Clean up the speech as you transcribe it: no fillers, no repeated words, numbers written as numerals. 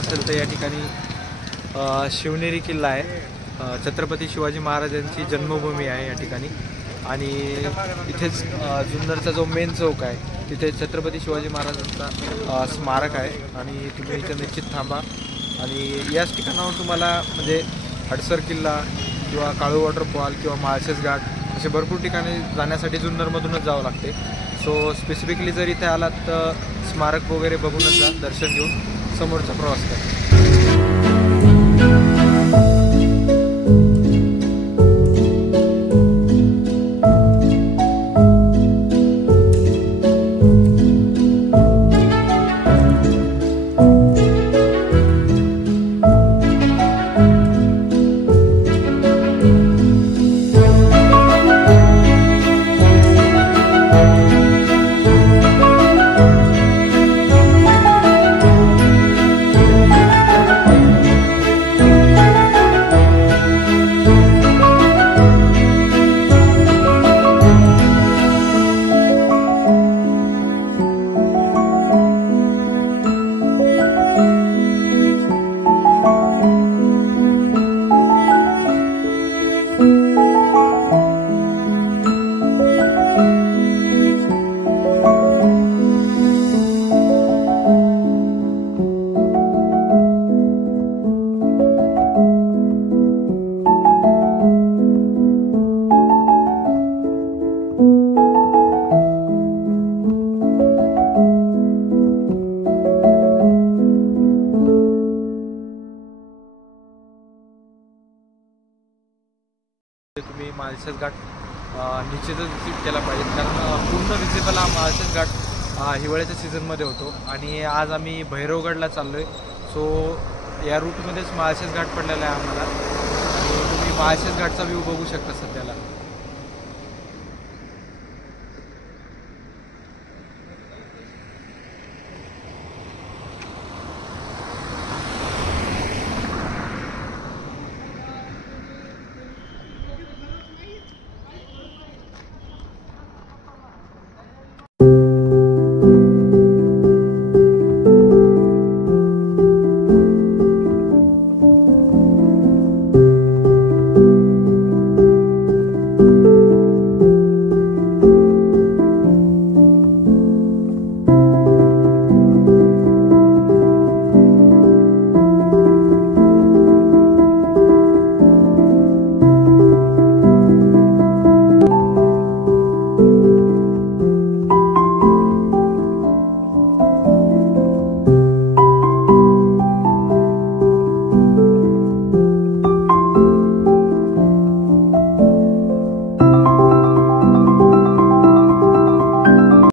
असेल तर या ठिकाणी शिवनेरी किल्ला आहे, छत्रपती शिवाजी महाराजांची जन्मभूमी आहे या ठिकाणी। आणि इथेच जुन्नरचा जो मेन चौक आहे तिथे छत्रपती शिवाजी महाराजांचा स्मारक आहे आणि तुम्ही इथे निश्चित थांबा। आणि याच ठिकाणावर तुम्हाला म्हणजे हडसर किल्ला किंवा काळू वॉटरफॉल किंवा माळशेज घाट असे भरपूर ठिकाणी जाण्यासाठी जुन्नरमधूनच जावं लागते। सो स्पेसिफिकली जर इथे आलात तर स्मारक वगैरे बघूनच जा, दर्शन घेऊन समोरचा प्रवास करा। तुम्ही माळशेज घाट निश्चितच विजिट केला पाहिजे, कारण पूर्ण विजिबल हा माळशेज घाट हिवाळ्याच्या सीझनमध्ये होतो। आणि आज आम्ही भैरवगडला चाललो आहे, सो या रूटमध्येच माळशेज घाट पडलेला आहे आम्हाला। आणि तुम्ही माळशेज घाटचा व्ह्यू बघू शकता सध्याला।